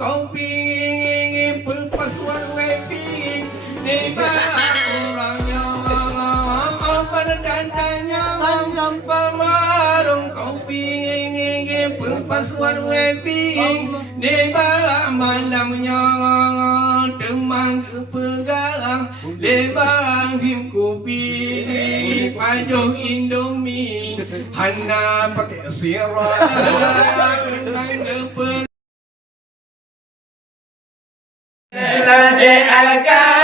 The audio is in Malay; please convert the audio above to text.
kau pingin berpasuan wedding ni orangnya berdandannya pemarung kau pingin berpasuan wedding ni malamnya demang kepegang lebang him kopi pajuh indomie hana pakai sirah kendang kepegang Nasi alga